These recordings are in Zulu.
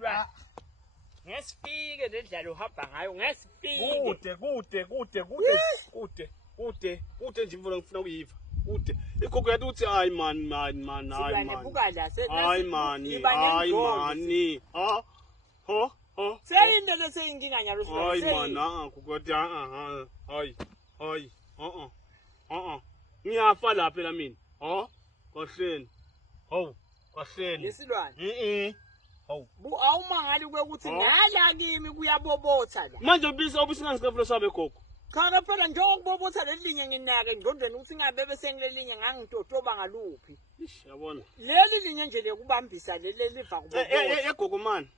S'lwane. Ngesifike lendlela uhamba ngayo ngesifike. Kude nje imvula ngifuna ukuyiva. Kude. Igogo yathi uthi hayi man. S'lwane buka la. Hayi man. Ha. Seyinto leseyinkinga nyalo S'lwane. Hayi man, gogo yathi hayi. Ngiyafa lapha phela mina. Kahleni. Kahleni. S'lwane. Awumangali kwekuthi ngala kimi kuyabobotha la. Manje ubisingangisikafuna sabe gogo. Cha phela njengokubobotha lelinye nginake ngqondweni ukuthi ngabe bese ngilelinye ngangitotoba ngaluphi. Yabona. Leli linye nje lekubambisa leli liva kubobotha. Gogo man.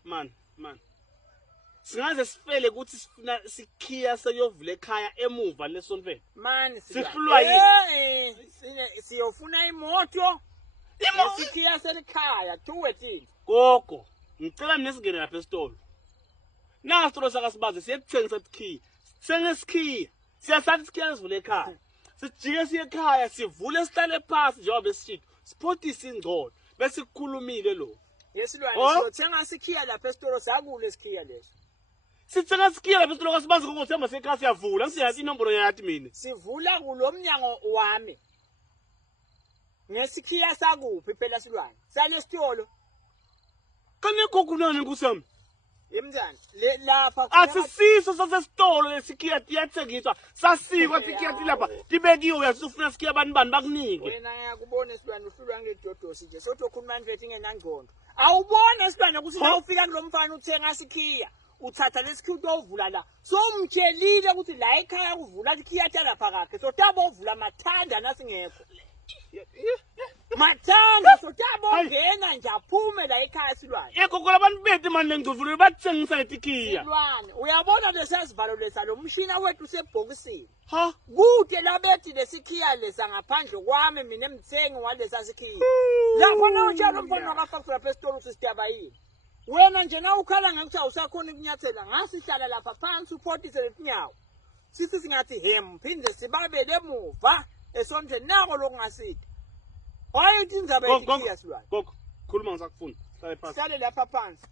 Singaze sifele ukuthi sifuna sikhiya seyovula ekhaya emuva lesonto. Man sihlulwa yini? Siyofuna imoto. Sikhiya selikhaya tuwethini. Gogo, ngicela mina singene lapha esitolo. Na isitolo sakasibaze siyekuthengisa ikhiya. Sengesikhiya. Siyasathi sikhiya sivule ekhaya. Sijike siye ekhaya sivule sihlale phansi njengoba besishito. Siphotise ingcono bese kukhulumile lo. S'lwane siyothenga sikhiya lapha esitolo sakule sikhiya leso. Sithenga sikhiya lapha esitolo kasibaze ngokuthemba sekhaya siyavula. Ngiyazi inombolo yathi mina. Sivula kulomnyango wami. Ngesikhiya sakuphi phela S'lwane? Salesitolo. Kani gogo nani nkusami? Yemzana lapha asisiso sasesitolo lesikhiya tiyathengiswa sasikwa tikhiya lapha tibekiwe uyasufuna sikhiya bani bakunike. Wena ngiyakubona S'lwane uhlulwa ngedodosi nje sothi okhuluma mfethu ngenangqondo. Awubona S'lwane ukuthi la ufika kulomfana uthenga sikhiya uthatha lesikhiya utovula la somtshelile ukuthi la ekhaya kuvula ikhiya lapha kakhe sotaba uvula mathanda nasingekho. Mathanda sotaba ngena nje aphume la ekhaya S'lwane. Gogo labantu bethu manje lengcuvulu bathengisa itikhiya. S'lwane uyabona lesasivalo lesa lo mshina wethu sebhokisini. Ha Kude labethi lesikhiya lesa ngaphandle kwami mina emthengi walesa sikhiya. Lapho nawutshela umfana wakafakura phestolo uthi sitaba yini. Wena nje na ukhala ngekuthi awusakhona ukunyathela ngasihlala lapha phansi uphotise letinyawo. Sithi singathi phinde sibabele emuva esontweni nako lokungasithi. Hayi uthi indaba yethiya S'lwane. Gogo, khuluma ngisakufuna. Hlale phansi. Hlale lapha phansi.